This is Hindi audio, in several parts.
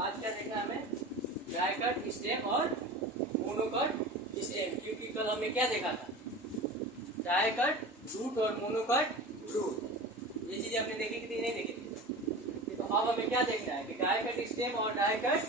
आज क्या देखना हमें, डाइकट स्टेम और मोनोकट स्टेम। क्योंकि कल हमने क्या देखा था, डाइकट रूट और मोनोकट रूट, ये चीजें हमने देखी थी नहीं देखी थी। तो अब हमें क्या देखना है कि डाइकट स्टेम और डाइकट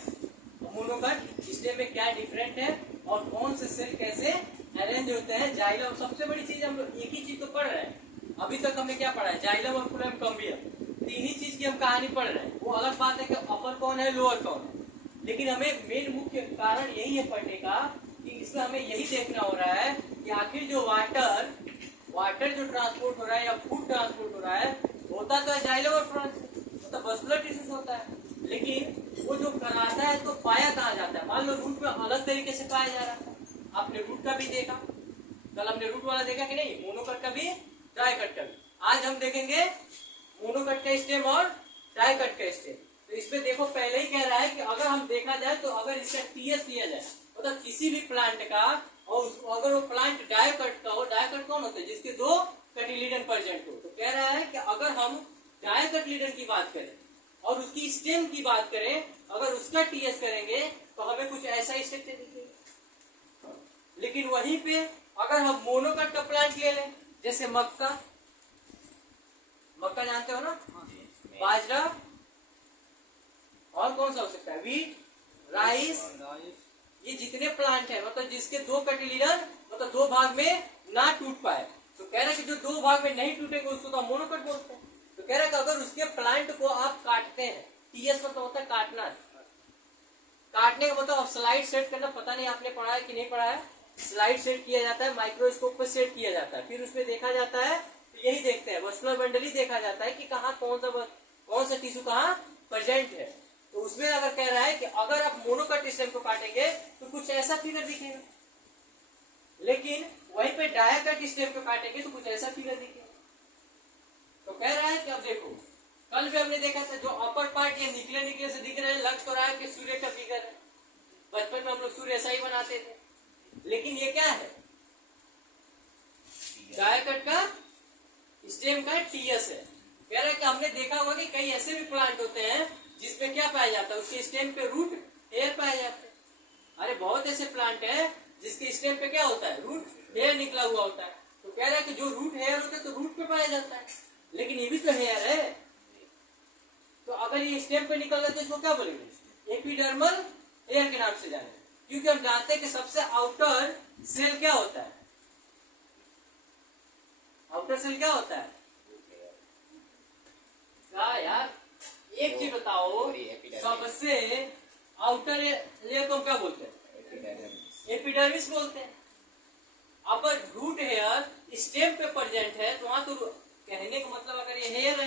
मोनोकट स्टेम में क्या डिफरेंट है और कौन से सेल कैसे अरेंज होते हैं। जाइलम, सबसे बड़ी चीज हम लोग एक ही चीज तो पढ़ रहे हैं। अभी तक हमने क्या पढ़ा है, जाइलम और फ्लोएम कैम्बियम, तीन ही चीज की हम कहानी पढ़ रहे हैं। वो अलग बात है कि अपर कौन है लोअर कौन है, लेकिन हमें मेन मुख्य कारण यही है पढ़ने का कि इसमें हमें यही देखना हो रहा है कि आखिर जो वाटर जो ट्रांसपोर्ट हो रहा है या फूड ट्रांसपोर्ट हो रहा है, होता तो है जाइलम और फ्लोएम से, मतलब मस्कुलर टिश्यू से होता है। लेकिन वो जो कराता है तो पाया कहाँ जाता है, मान लो रूट में अलग तरीके से पाया जा रहा है। आपने रूट का भी देखा, कल हमने रूट वाला देखा कि नहीं, मोनोकट का भी डाइकट का भी। आज हम देखेंगे मोनोकट का स्टेम और डाइकट का स्टेम। तो इसमें देखो पहले ही कह रहा है कि अगर हम देखा जाए तो अगर इसका टीएस लिया जाए, मतलब किसी भी प्लांट का, और अगर वो प्लांट डाइकट का हो, डाइकट कौन होता है जिसके दो कटिलिडन प्रेजेंट हो, तो कह रहा है कि अगर हम डाइकट लीडन की बात करें और उसकी स्टेम की बात करें, अगर उसका टीएस करेंगे तो हमें कुछ ऐसा स्ट्रक्चर दिखेगा। लेकिन वहीं पे अगर हम मोनोकट का प्लांट ले लें, जैसे मक्का जानते हो ना, बाजरा, और कौन सा हो सकता है, वीट, राइस, ये जितने प्लांट है मतलब जिसके दो कटिलिडन मतलब दो भाग में ना टूट पाए, तो कह रहा है कि जो दो भाग में नहीं टूटेंगे उसको तो हम मोनोकट बोलते हैं। तो कह रहा है कि अगर उसके प्लांट को आप काटते हैं, टीएस मतलब होता है काटना, काटने का मतलब स्लाइड सेट करना, पता नहीं आपने पढ़ा है कि नहीं पढ़ा है। स्लाइड सेट किया जाता है, माइक्रोस्कोप पर सेट किया जाता है, फिर उसमें देखा जाता है, तो यही देखते हैं वस्कुलर बंडल ही देखा जाता है कि कहाँ कौन सा टिश्यू कहाँ प्रेजेंट है। तो उसमें अगर कह रहा है कि अगर आप मोनोकट स्टेम को काटेंगे तो कुछ ऐसा फिगर दिखेगा, लेकिन वहीं पे डाइकट स्टेम को काटेंगे तो कुछ ऐसा फिगर दिखेगा। तो कह रहा है कि अब देखो, कल भी हमने देखा था जो अपर पार्ट ये निकले से दिख रहे हैं, लग तो रहा है कि सूर्य का फिगर है। बचपन में हम लोग सूर्य ऐसा ही बनाते थे, लेकिन ये क्या है, डाइकट का स्टेम का टीएस है। कह रहा है कि हमने देखा होगा कि कई ऐसे भी प्लांट होते हैं जिसमें क्या पाया जाता है, उसके स्टेम पे रूट हेयर पाए जाते हैं। अरे बहुत ऐसे प्लांट है जिसके स्टेम पे क्या होता है, रूट हेयर निकला हुआ होता है। तो कह रहा है कि जो रूट हेयर होता है तो रूट पे पाया जाता है, लेकिन ये भी तो हेयर है। तो अगर ये स्टेम पे निकल रहा है तो इसको क्या बोलेंगे, एपिडर्मल हेयर के नाम से जाने, क्योंकि हम जानते हैं कि सबसे आउटर सेल क्या होता है, आउटर सेल क्या होता है, क्या यार एक चीज बताओ, सबसे आउटर लेयर को हम क्या बोलते हैं, एपिडर्मिस बोलते हैं। अब रूट हेयर स्टेम पे प्रेजेंट है तो वहां तो कहने का मतलब अगर ये हेयर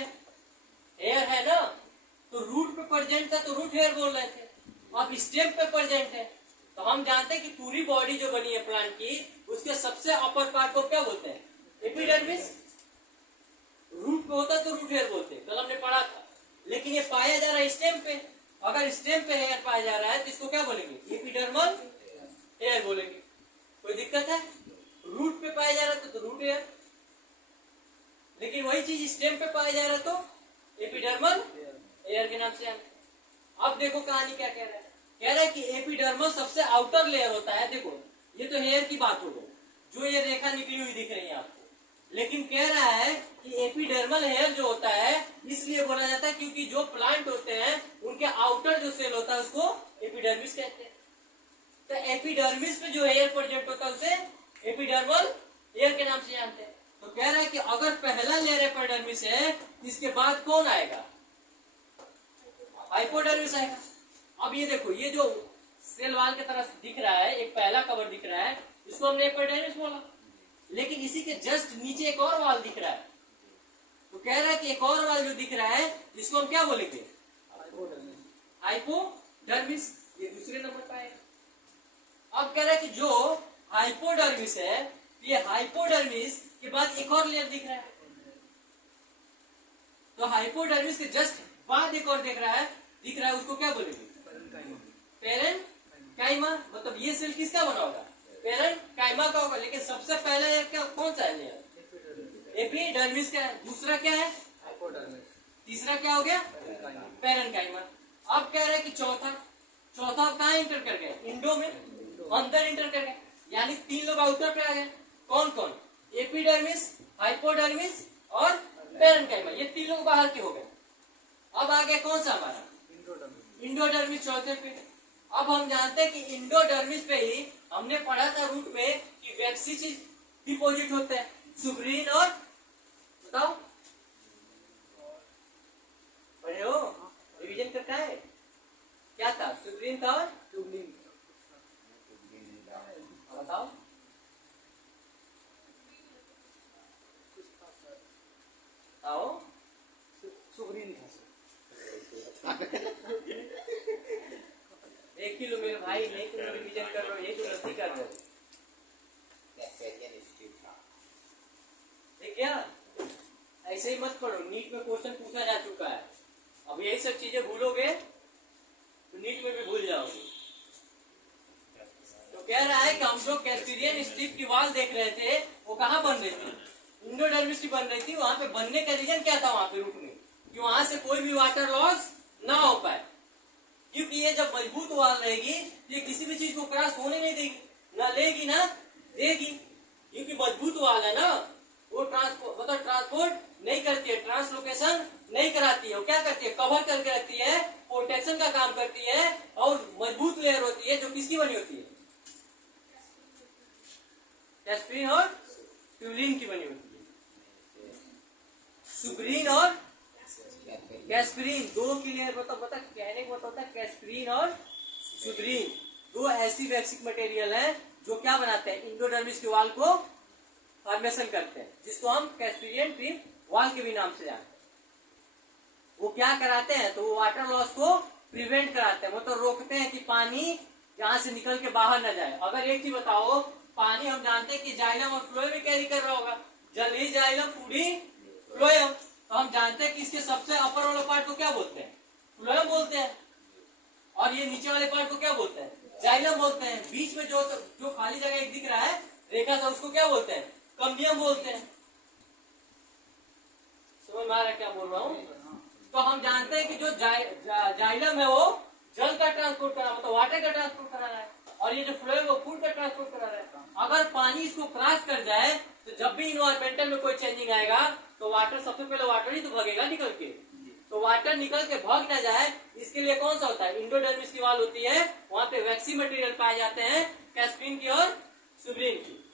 है ना, तो रूट पे प्रेजेंट था तो रूट हेयर बोल रहे थे। अब स्टेम पे प्रेजेंट है तो हम जानते हैं कि पूरी बॉडी जो बनी है प्लांट की, उसके सबसे अपर पार्ट को क्या बोलते हैं, एपिडर्मिस। रूट पे होता तो रूट हेयर बोलते, कल हमने पढ़ा था। लेकिन ये पाया जा रहा है स्टेम पे, अगर स्टेम पे हेयर पाया जा रहा है तो इसको क्या बोलेंगे, एपिडर्मल हेयर बोलेंगे। कोई दिक्कत है, रूट पे पाया जा रहा है तो रूट हेयर, लेकिन वही चीज स्टेम पे पाया जा रहा है तो एपिडर्मल हेयर के नाम से। अब देखो कहानी क्या कह रहा है, कह रहा है कि एपिडर्मल सबसे आउटर लेयर होता है। देखो ये तो हेयर की बात हो गई, जो ये रेखा निकली हुई दिख रही है आपको, लेकिन कह रहा है कि एपिडर्मल हेयर जो होता है इसलिए बोला जाता है क्योंकि जो प्लांट होते हैं उनके आउटर जो सेल होता है उसको एपिडर्मिस कहते हैं। तो एपिडर्मिस में जो हेयर प्रेजेंट होता है उसे एपिडर्मल हेयर के नाम से जानते हैं। तो कह रहा है कि अगर पहला लेयर एपिडर्मिस है, इसके बाद कौन आएगा, हाइपोडर्मिस आएगा। अब ये देखो, ये जो सेल वाल की तरह दिख रहा है, एक पहला कवर दिख रहा है, इसको हमने एपिडर्मिस बोला, लेकिन इसी के जस्ट नीचे एक और वाल दिख रहा है। तो कह रहा है कि एक और वाल जो दिख रहा है इसको हम क्या बोलेंगे, हाइपोडर्मिस, ये दूसरे नंबर पर आएगा। अब कह रहा है कि जो हाइपोडर्मिस है, ये हाइपोडर्मिस के बाद एक और लेयर दिख रहा है, तो हाइपोडर्मिस के जस्ट बाद एक और दिख रहा है, उसको क्या बोलेंगे, पेरेन्काइमा। मतलब ये सेल किसका बना होगा, पेरेन्काइमा का होगा। लेकिन सबसे पहला क्या, कौन सा है लेयर, एपिडर्मिस का है। दूसरा क्या है, हाइपोडर्मिस। तीसरा क्या हो गया, पेरेन्काइमा। अब कह रहे हैं कि चौथा कहाँ इंटर कर गए? इंडो में, अंदर इंटर कर गए, यानी 3 लोग आउटर पे आ गए। कौन कौन? एपिडर्मिस, हाइपोडर्मिस और पेरेन्काइमा, ये 3 लोग बाहर के हो गए। अब आ गया कौन सा हमारा? इंडोडर्मिस चौथे पे। अब हम जानते हैं कि इंडोडर्मिस पे ही हमने पढ़ा था रूट में कि वैक्सीन डिपोजिट होते हैं, सुब्रीन और बताओ पढ़े हो, रिवीजन करता है? क्या था? सुब्रीन था और ट्यूबलिन। बताओ आओ, सुब्रीन था। देख ही लो मेरे भाई, नहीं तुम रिवीजन कर रहे हो, ये तो गलती कर रहे हो। ठीक क्या? ऐसे ही मत पढ़ो, नीट में क्वेश्चन पूछा जा चुका है। अब यही सब चीजें भूलोगे तो नीट में भी भूल जाओगे। तो कह रहा है कि हम जो कैस्पीरियन स्ट्रिप की वॉल देख रहे थे वो कहाँ बन रही थी? इंडोडर्मिस की बन रही थी। वहां पे बनने का रीजन क्या था? वहां पे रूट में कि वहां से कोई भी वाटर लॉस ना हो पाए, क्योंकि ये जब मजबूत वॉल रहेगी ये किसी भी चीज को क्रॉस होने नहीं देगी, ना लेगी ना देगी, क्योंकि मजबूत वॉल है ना, वो ट्रांसपोर्ट नहीं करती है, ट्रांसलोकेशन नहीं कराती है। वो क्या करती है? कवर करके रखती है, प्रोटेक्शन का काम करती है, और मजबूत लेयर होती है जो किसकी बनी होती है? एस्पिरिन और ट्यूलिन की बनी होती है। सुब्रीन और कैस्परीन, दो की लेयर बता कहने को होता है। कैस्परीन और सुब्रीन दो ऐसी वैक्सिक मटेरियल है जो क्या बनाते हैं? इंडोडर्मिस के वॉल को फॉर्मेशन करते हैं, जिसको हम कैस्पीरियन ट्रिप वॉल के भी नाम से जानते हैं। वो क्या कराते हैं? तो वो वाटर लॉस को प्रिवेंट कराते हैं, मतलब रोकते हैं कि पानी यहाँ से निकल के बाहर न जाए। अगर एक चीज बताओ, पानी हम जानते हैं कि जाइलम और फ्लोएम में कैरी कर रहा होगा, जल ही जाइलम, फूड ही फ्लोएम। तो हम जानते हैं कि इसके सबसे अपर वाले पार्ट को क्या बोलते हैं? फ्लोएम बोलते हैं, और ये नीचे वाले पार्ट को क्या बोलते हैं? जाइलम बोलते हैं। बीच में जो खाली जगह एक दिख रहा है रेखा सा, उसको क्या बोलते हैं? कम्बियम बोलते हैं। समझ में आ रहा है क्या बोल रहा हूँ? तो हम जानते हैं कि जो जाइलम है वो जल का ट्रांसपोर्ट करा, मतलब वाटर का ट्रांसपोर्ट करा रहा है, और ये जो फ्लोएम वो फूड का ट्रांसपोर्ट करा रहा है। अगर पानी इसको क्रॉस कर जाए तो जब भी इन्वायरमेंटल में कोई चेंजिंग आएगा तो वाटर, सबसे पहले वाटर ही तो भगेगा निकल के। तो वाटर निकल के भाग ना जाए, इसके लिए कौन सा होता है? इंडोडर्मिस की वॉल होती है, वहां पे वैक्सी मटेरियल पाए जाते हैं, कैस्परीन की और सुब्रीन की।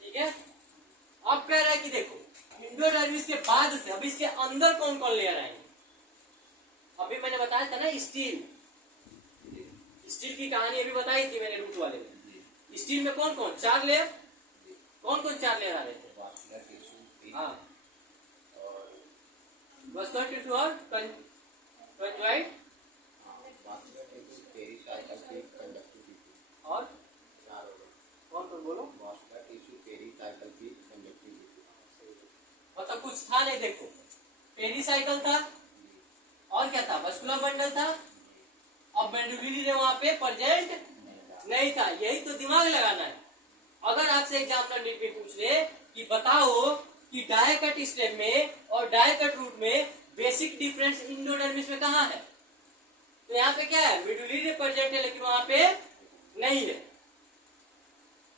ठीक है? अब कह रहा है कि देखो इंडोडर्मिस के बाद से अब इसके अंदर कौन कौन लेयर आएंगे? अभी मैंने बताया था ना, स्टील की कहानी अभी बताई थी मैंने रूट वाले में। स्टील में कौन कौन 4 लेयर, कौन कौन 4 लेयर आ रहे थे? हाँ, वस्कुलर टिश्यू और कंजक्टिवाइट और कौन कौन बोलो? मतलब कुछ था नहीं। देखो, पेरिसाइकल था और क्या था? वस्कुलर बंडल था। अब मेडुलरी ने वहां पे प्रेजेंट नहीं था। यही तो दिमाग लगाना है। अगर आपसे एग्जामिनर नीट में पूछ ले कि बताओ कि डायकट स्टेम में और डायकट रूट में बेसिक डिफरेंस इंडोडर्मिस में कहाँ है, तो यहाँ पे क्या है? मेडुलरी प्रेजेंट है लेकिन वहां पे नहीं है।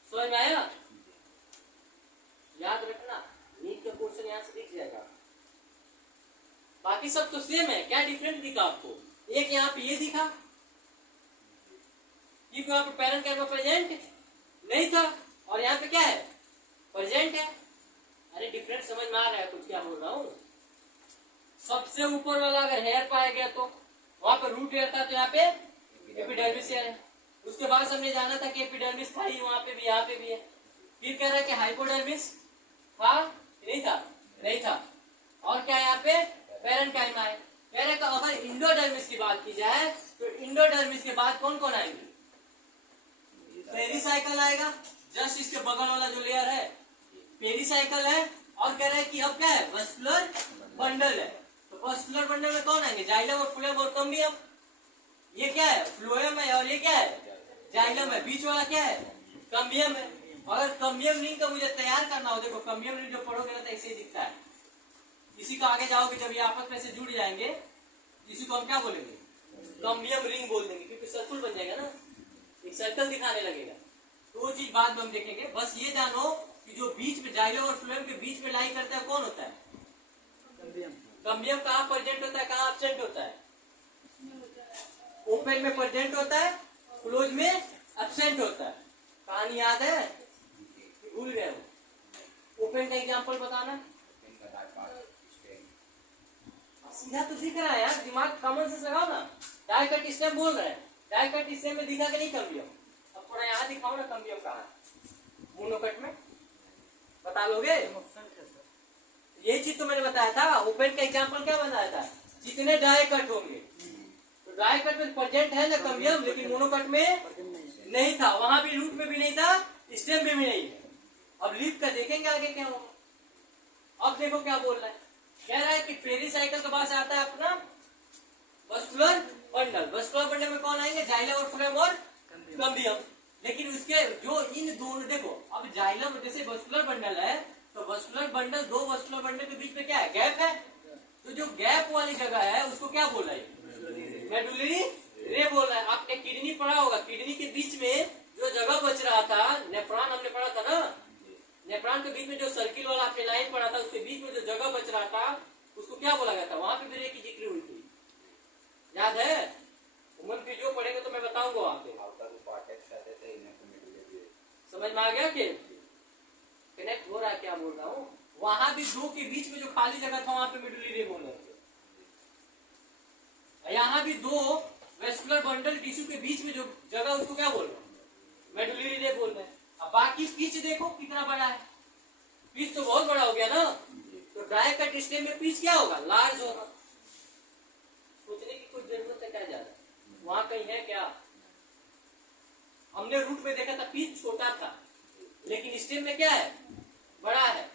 समझ में आया? याद रखना, नीट का क्वेश्चन यहाँ से दिख जाएगा। बाकी सब तो सेम है। क्या डिफरेंस दिखा आपको? एक यहाँ पे ये दिखा, ये यहाँ पे पैरेन्काइमा प्रेजेंट नहीं था, और यहाँ पे क्या है? प्रेजेंट है। अरे डिफरेंस समझ में आ रहा है कुछ क्या बोल रहा हूँ? सबसे ऊपर वाला अगर हेयर पाया गया तो वहां पे रूट हेयर था, तो यहाँ पे एपिडर्मिस है। उसके बाद हमने जाना था कि एपिडर्मिस था ही, वहां पे भी यहाँ पे भी है। फिर कह रहा है कि हाइपोडर्मिस था, नहीं था? नहीं था। और क्या यहाँ पे? पैरेन्काइमा है। कह रहे कि अगर इंडोडर्मिस की बात की जाए तो इंडोडर्मिस के बाद कौन कौन आएंगे? पेरिसाइकल आएगा, जस्ट इसके बगल वाला जो लेयर है पेरिसाइकल है। और कह रहे हैं कि अब क्या है? वस्कुलर बंडल है। तो वस्कुलर बंडल में कौन आएंगे? जाइलम और फ्लोएम और कम्बियम। ये क्या है? फ्लोएम है, और ये क्या है? जाइलम है। बीच वाला क्या है? कम्बियम है। अगर कम्बियम रिंग का मुझे तैयार करना हो, देखो कम्बियम रिंग जो पढ़ोगे ना तो ऐसे ही दिखता है। इसी का आगे जाओगे जब ये आपस में से जुड़ जाएंगे इसी को हम क्या बोलेंगे, कम्बियम रिंग बोल देंगे, क्योंकि सर्कुल बन जाएगा ना, एक सर्कल दिखाने लगेगा। तो वो चीज बाद में हम देखेंगे। बस ये जानो कि जो बीच में जाइलम और फ्लोएम के बीच में लाई करता है कौन होता है, कम्बियम। कहाँ प्रेजेंट होता है, कहाँ एब्सेंट होता है, ओपन में प्रेजेंट होता है, क्लोज में एब्सेंट होता है। कहानी याद है, भूल गए हो? ओपन का एग्जांपल बताना। सीधा तो दिख रहा है यार, दिमाग कॉमन सेंस लगाओ ना। डाई कट स्टेम बोल रहे हैं, डाई कट स्टेम में दिखा कि नहीं कम्बियम? अब थोड़ा यहाँ दिखाओ ना कम्बियम कहाँ है, मोनोकट में बता लोगे? ये चीज तो मैंने बताया था। ओपन का एग्जांपल क्या बताया था, जितने डाई कट होंगे, तो डाई कट में प्रेजेंट है ना कम्बियम, लेकिन मोनोकट में नहीं था। वहां भी रूट में भी नहीं था, स्टेम में भी नहीं है। अब लीफ का देखेंगे आगे क्या होगा। अब देखो क्या बोल रहा है, कह रहा है कि पेरिसाइकिल के पास आता है अपना वस्कुलर बंडल। वस्कुलर बंडल में कौन आएंगे, जाइलम और फ्लोएम और कम्बियम। लेकिन उसके जो इन दोनों, देखो अब जाइलम जैसे वस्कुलर बंडल है, तो वस्कुलर बंडल, दो वस्कुलर बंडल के बीच में क्या है, गैप है। तो जो गैप वाली जगह है उसको क्या बोल रहा है, मेडुलरी रे बोल रहा है। आपने किडनी पढ़ा होगा, किडनी के बीच में जो जगह बच रहा था, नेफ्रॉन हमने पढ़ा था ना, नेफ्रॉन के बीच में जो सर्किल वाला आपने लाइन पढ़ा था, उसके बीच में जो जगह बच रहा था उसको क्या बोला गया था, वहां पे भी रे की जिक्र हुई थी, याद है? उमन की जो पढ़ेंगे तो मैं बताऊंगा वहां पे। समझ में आ गया कि कनेक्ट हो रहा है क्या बोल रहा हूँ? वहां भी दो के बीच में जो खाली जगह था वहां पे मेडुलरी रे बोल रहे थे। यहाँ भी दो वेस्कुलर बंडल टिश्यू के बीच में जो जगह उसको क्या बोल रहे हैं, मेडुलरी रे बोल रहे हैं। अब बाकी पिच देखो कितना बड़ा है, पिच तो बहुत बड़ा हो गया ना। तो डाई कट स्टेम में पिच क्या होगा, लार्ज होगा। सोचने की कोई जरूरत है क्या ज्यादा, वहां कहीं है क्या? हमने रूट में देखा था पिच छोटा था, लेकिन स्टेम में क्या है, बड़ा है।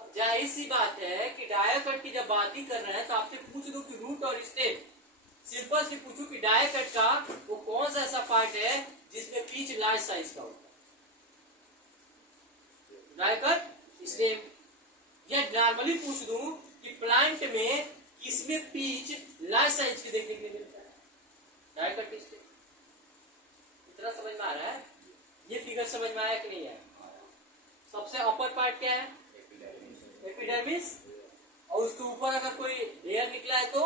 अब जाहिर सी बात है कि डाई कट की जब बात ही कर रहे हैं तो आपसे पूछ दो कि रूट और स्टेम, सिंपल से पूछू कि डाई कट का वो कौन सा ऐसा पार्ट है जिसमें पिच लार्ज साइज का होता है, डाई कट स्टेम। या नॉर्मली पूछ दूं कि प्लांट में किसमें पिच लार्ज साइज के देखने के लिए मिलता है, डाई कट स्टेम। इतना समझ में आ रहा है? ये फिगर समझ में आया कि नहीं आया? सबसे अपर पार्ट क्या है, एपिडर्मिस, और उसके ऊपर अगर कोई लेयर निकला है तो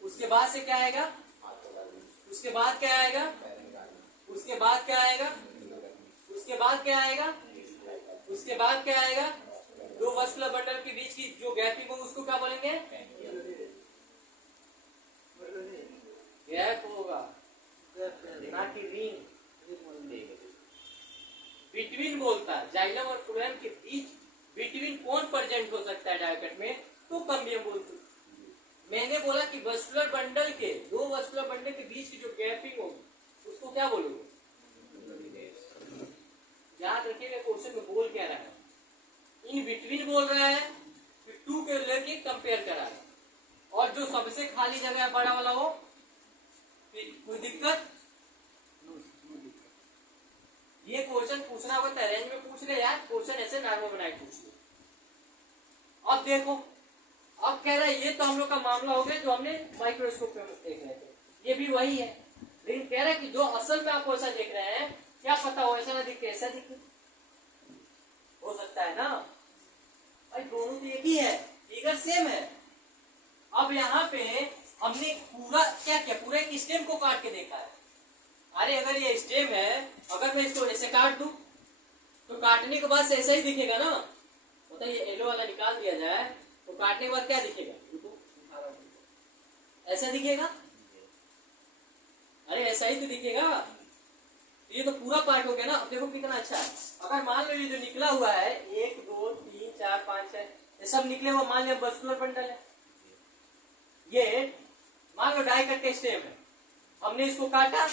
उसके बाद से क्या आएगा, उसके बाद क्या आएगा, उसके बाद क्या आएगा, उसके बाद क्या आएगा, उसके बाद क्या आएगा, दो वस्कुलर बंडल के बीच की जो गैपिंग होगी उसको क्या बोलेंगे, गैप होगा, ना कि रिंग। बिटवीन बोलता है, जाइलम और फ्लोएम के बीच बिटवीन कौन प्रेजेंट हो सकता है डाई कट में, तो कम्बियम बोलते। मैंने बोला कि वस्कुलर बंडल के, दो वस्कुलर बंडल के बीच की जो गैपिंग होगी उसको क्या बोलोगे? याद रखिएगा क्वेश्चन में बोल क्या रहा है, इन बिटवीन बोल रहा है, फिर टू के लेके कंपेयर करा है, और जो सबसे खाली जगह है बड़ा वाला वो, कोई दिक्कत? ये क्वेश्चन पूछना होगा तो रेंज में पूछ ले यार, क्वेश्चन ऐसे नॉर्मल बनाए पूछ ले। अब देखो, अब कह रहा है ये तो हम लोग का मामला हो गया जो हमने माइक्रोस्कोप में देख रहे थे, ये भी वही है। लेकिन कह रहा है कि जो असल में आप ऐसा देख रहे हैं, क्या पता हो ऐसा ना दिखे ऐसा दिखे, हो सकता है ना भाई, दोनों तो एक ही है, फिगर सेम है। अब यहाँ पे हमने पूरा क्या किया, पूरा एक स्टेम को काट के देखा है। अरे अगर ये स्टेम है, अगर मैं इसको ऐसे काट दूं तो काटने के बाद से ऐसा ही दिखेगा ना, मतलब ये येलो वाला निकाल दिया जाए तो काटने के बाद क्या दिखेगा, ऐसा दिखेगा। अरे ऐसा ही तो दिखेगा। ये तो पूरा पार्ट हो गया ना। अब देखो कितना अच्छा है, अगर मान लो ये जो निकला हुआ है 1 2 3 4 5 6 ये सब निकले हुआ, मान लिया वस्कुलर बंडल है, ये मान लो डाई कट स्टेम है, हमने इसको काटा।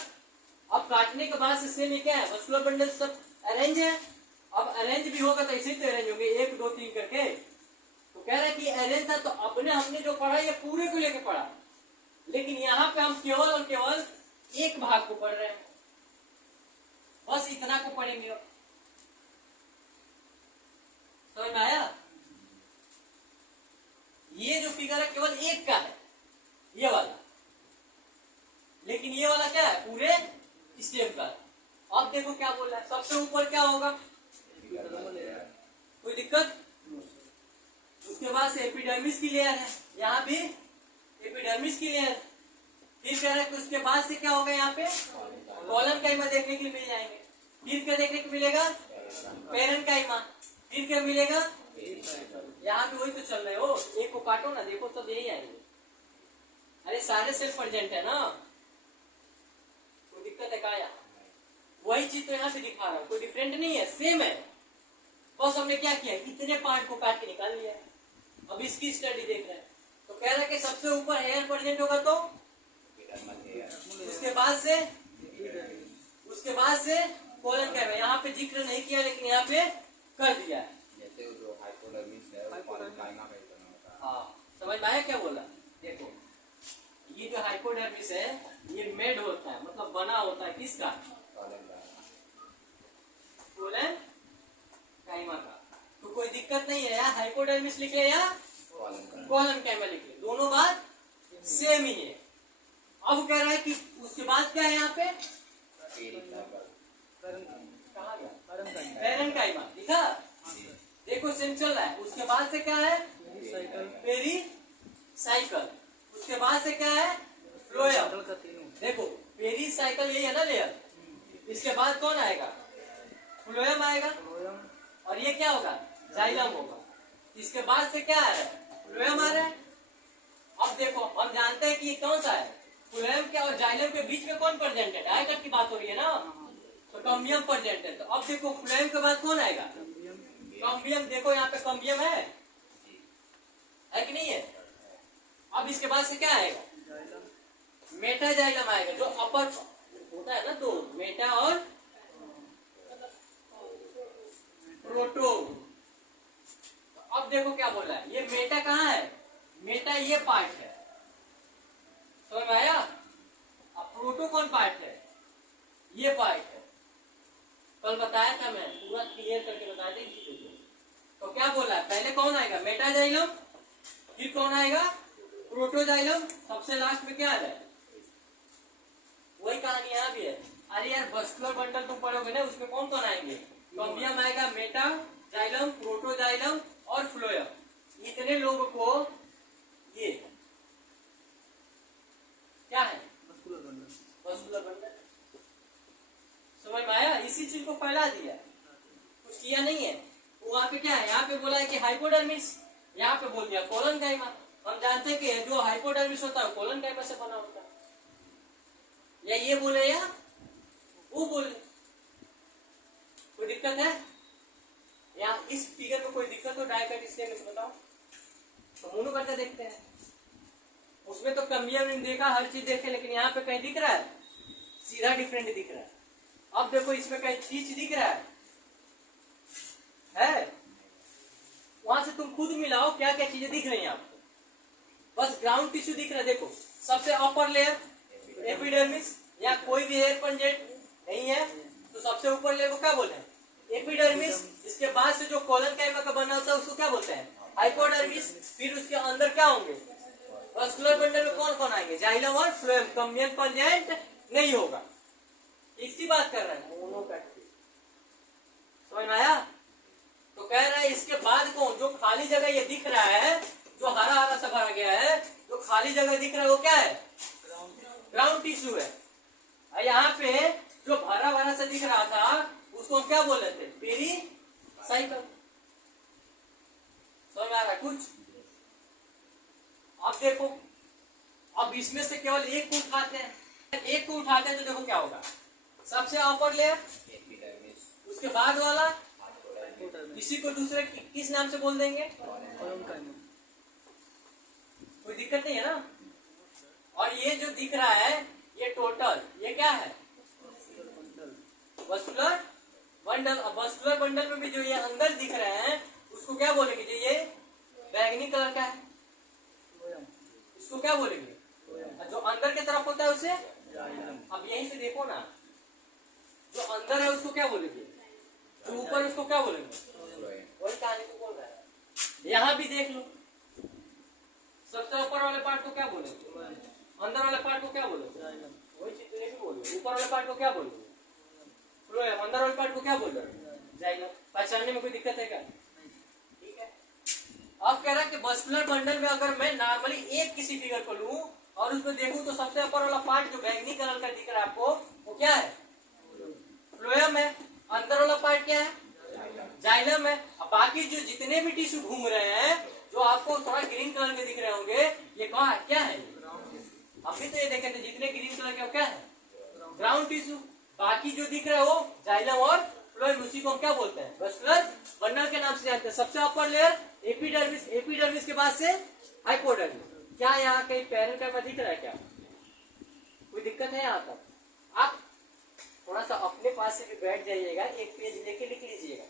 अब काटने के बाद से में क्या है, वस्कुलर बंडल सब अरेंज है। अब अरेंज भी होगा तो ऐसे ही तो अरेंज होंगे 1 2 3 करके। तो कह रहा है कि अरेंज था, तो अपने हमने जो पढ़ा ये पूरे को लेकर पढ़ा, लेकिन यहाँ पे हम केवल और केवल एक भाग को पढ़ रहे हैं, बस इतना को पढ़ेंगे। समझ में आया? ये जो फिगर है केवल एक का है, ये वाला, लेकिन ये वाला क्या है, पूरे स्टेम का। अब देखो क्या बोल रहा है, सबसे ऊपर क्या होगा, कोई दिक्कत। उसके बाद से एपिडर्मिस की लेयर है, यहाँ भी एपिडर्मिस की लेयर। फिर कह रहा है कि उसके बाद से क्या होगा, यहाँ पे कॉलन काइमा देखने के लिए मिल जाएंगे। फिर क्या देखने को मिलेगा, पेरेन्काइमा। फिर क्या मिलेगा, यहाँ पे वही तो चल रहे हो, एक को काटो ना, देखो सब यही आएंगे। अरे सारे सेल प्रेजेंट है ना, कोई दिक्कत है क्या, यहाँ वही चीज तो यहाँ से दिखा रहा हूँ, कोई डिफरेंट नहीं है, सेम है। बस हमने क्या किया, इतने पार्ट को काट के निकाल लिया। अब इसकी स्टडी देख रहे हैं, तो कह रहा है कि सबसे ऊपर हेयर प्रेजेंट होगा, तो उसके बाद से कोलन काइमा। यहाँ पे जिक्र नहीं किया, लेकिन यहाँ पे कर दिया है। जैसे वो जो हाइपोडर्मिस है वो कोलन काइमा का ही बना होता है। हाँ, समझ में आया क्या बोला। देखो ये जो हाइपोडर्मिस है ये मेड होता है, मतलब बना होता है किसका, कोलन काइमा। कोलन काइमा का। तो कोई दिक्कत नहीं है, या हाइपोडर्मिस लिखे या कोलन काइमा लिखे, दोनों बात सेम ही है। अब कह रहा है कि उसके बाद क्या है, यहाँ पे पेरेन्काइमा दिखा, देखो सेम चल रहा है। उसके बाद से क्या है, पेरीसाइकल। उसके बाद से क्या है, फ्लोएम। देखो पेरीसाइकल यही है ना लेयर, इसके बाद कौन आएगा, फ्लोएम आएगा, और ये क्या होगा, जाइलम होगा। इसके बाद से क्या है, फ्लोएम आ रहा है। अब देखो हम जानते हैं कि ये कौन सा है, फ्लोएम के और जाइलम के बीच में कौन प्रेजेंट है, डायकट की बात हो रही है ना, तो कम्बियम प्रेजेंट है। तो अब देखो फ्लोएम के बाद कौन आएगा, कम्बियम। देखो यहाँ पे कम्बियम है कि नहीं है। अब इसके बाद से क्या आएगा, मेटाजाइलम आएगा, जो अपर होता है ना, तो मेटा और प्रोटो। अब देखो क्या बोल रहा है, ये मेटा कहाँ है, मेटा ये पार्ट है, समझ में आया। अब प्रोटो कौन पार्ट है, ये पार्ट है। कल बताया था मैं, पूरा क्लियर करके बताया था इस चीजों को। तो क्या बोला, पहले कौन आएगा, मेटाजाइलम, फिर कौन आएगा, प्रोटोजाइलम, सबसे लास्ट में क्या आ जाए। वही कहानी यहाँ भी है। अरे यार बस्कुलर बंडल तुम पढ़ोगे ना, उसमें कौन कौन आएंगे, कम्बियम आएगा, मेटाजाइलम, प्रोटोजाइलम और फ्लोएम। इतने लोगों को ये क्या है, बस्कुलर बंडल। समझ में आया, इसी चीज को फैला दिया, कुछ किया नहीं है। वहां पे क्या है, यहाँ पे बोला है कि हाइपोडर्मिस, यहाँ पे बोल दिया कोलन काइमा। हम जानते हैं कि जो हाइपोडर्मिस होता है कोलन काइमा से बना होता है, या ये बोले या वो बोले, कोई दिक्कत है। यहाँ इस फिगर में कोई दिक्कत हो, डायकट स्टेम में बताओ, तो मोनो करते देखते हैं। उसमें तो कम्बियम देखा, हर चीज देखे, लेकिन यहाँ पे कहीं दिख रहा है, सीधा डिफरेंट दिख रहा है। अब देखो इसमें कहीं चीज दिख रहा है, वहां से तुम खुद मिलाओ क्या क्या चीजें दिख रही हैं आपको। बस ग्राउंड टिश्यू दिख रहा है, देखो सबसे अपर लेयर एपिडर्मिस, या कोई भी हेयर प्रेजेंट नहीं है, तो सबसे ऊपर लेयर को क्या बोलते हैं, एपिडर्मिस। इसके बाद से जो कोलन काइमा का बना होता है उसको क्या बोलते हैं, हाइपोडर्मिस। फिर उसके अंदर क्या होंगे, वस्कुलर बंडल में कौन कौन आएंगे, जाइलम और फ्लोएम। कम्बियम प्रेजेंट नहीं होगा, इसकी बात कर रहे हैं, मोनोकैटफिश। समझ में आया। तो कह रहा है इसके बाद कौन, जो खाली जगह ये दिख रहा है, जो हरा हरा सा भरा गया है, जो खाली जगह दिख रहा है वो क्या है, ग्राउंड टिश्यू है। और यहाँ पे जो भरा भरा सा दिख रहा था उसको हम क्या बोल रहे थे, पेरीसाइकल। समझ में आ रहा है कुछ। अब देखो, अब इसमें से केवल एक को उठाते हैं, एक को उठाते हैं तो देखो क्या होगा, सबसे अपर लेयर, उसके बाद वाला, इसी को दूसरे किस नाम से बोल देंगे, कोई दिक्कत नहीं है ना। और ये जो दिख रहा है ये टोटल, ये क्या है, वस्कुलर बंडल। अब वस्कुलर बंडल में भी जो ये अंदर दिख रहे हैं उसको क्या बोलेंगे, जो ये बैगनी कलर का है इसको क्या बोलेंगे, जो अंदर की तरफ होता है उसे। अब यहीं से देखो ना, जो अंदर है उसको क्या बोलेंगे, जो ऊपर उसको क्या बोलेंगे, वही कहानी को बोल रहा है। यहाँ भी देख लो, सबसे ऊपर वाले पार्ट को क्या बोलेंगे? अंदर वाले पार्ट को क्या बोलोगे? वही चीज तो ये भी बोलोगे। ऊपर वाले पार्ट को क्या बोलोगे? फ्लोएम। अंदर वाले पार्ट को क्या बोल रहे हो? जाइलम। पहचानने में कोई दिक्कत है क्या? ठीक है। अब कह रहा है कि मस्कुलर बंडल में अगर मैं नॉर्मली एक किसी फिगर को लूं और उसमें देखूं तो सबसे ऊपर वाला पार्ट जो बैंगनी कलर का दिख रहा है आपको, वो क्या है? फ्लोएम है। अंदर वाला पार्ट क्या है? जाइलम है। अब बाकी जो जितने भी टिश्यू घूम रहे हैं, जो आपको थोड़ा ग्रीन कलर में दिख रहे होंगे, ये कहाँ है? क्या है? हम भी तो ये देखे थे, जितने ग्रीन कलर के क्या है? Ground tissue. बाकी जो दिख रहे हो जाइलम और फ्लोएम, उसी को हम क्या बोलते हैं? मस्कुलर बंडल के नाम से जानते हैं। सबसे अपर लेयर एपिडर्मिस, एपिडर्मिस के बाद से हाइपोडर्मिस। क्या यहाँ कहीं पैरल का दिख रहा है क्या? कोई दिक्कत है यहाँ तक? आप थोड़ा सा अपने पास से भी बैठ जाइएगा, एक पेज लेके लिख लीजिएगा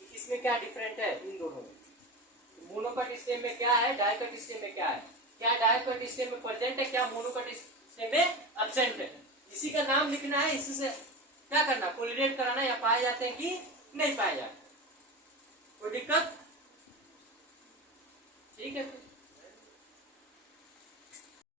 कि किसमें क्या डिफरेंट है इन दोनों में। मोनोकट स्टेम में क्या है, डाइकट स्टेम में क्या है, क्या डाइकट स्टेम में प्रेजेंट है, क्या मोनोकट स्टेम में एब्सेंट है। इसी का नाम लिखना है, इसी से क्या करना, कोरिलेट कराना, या पाए जाते हैं कि नहीं पाए जाते। कोई दिक्कत? ठीक है।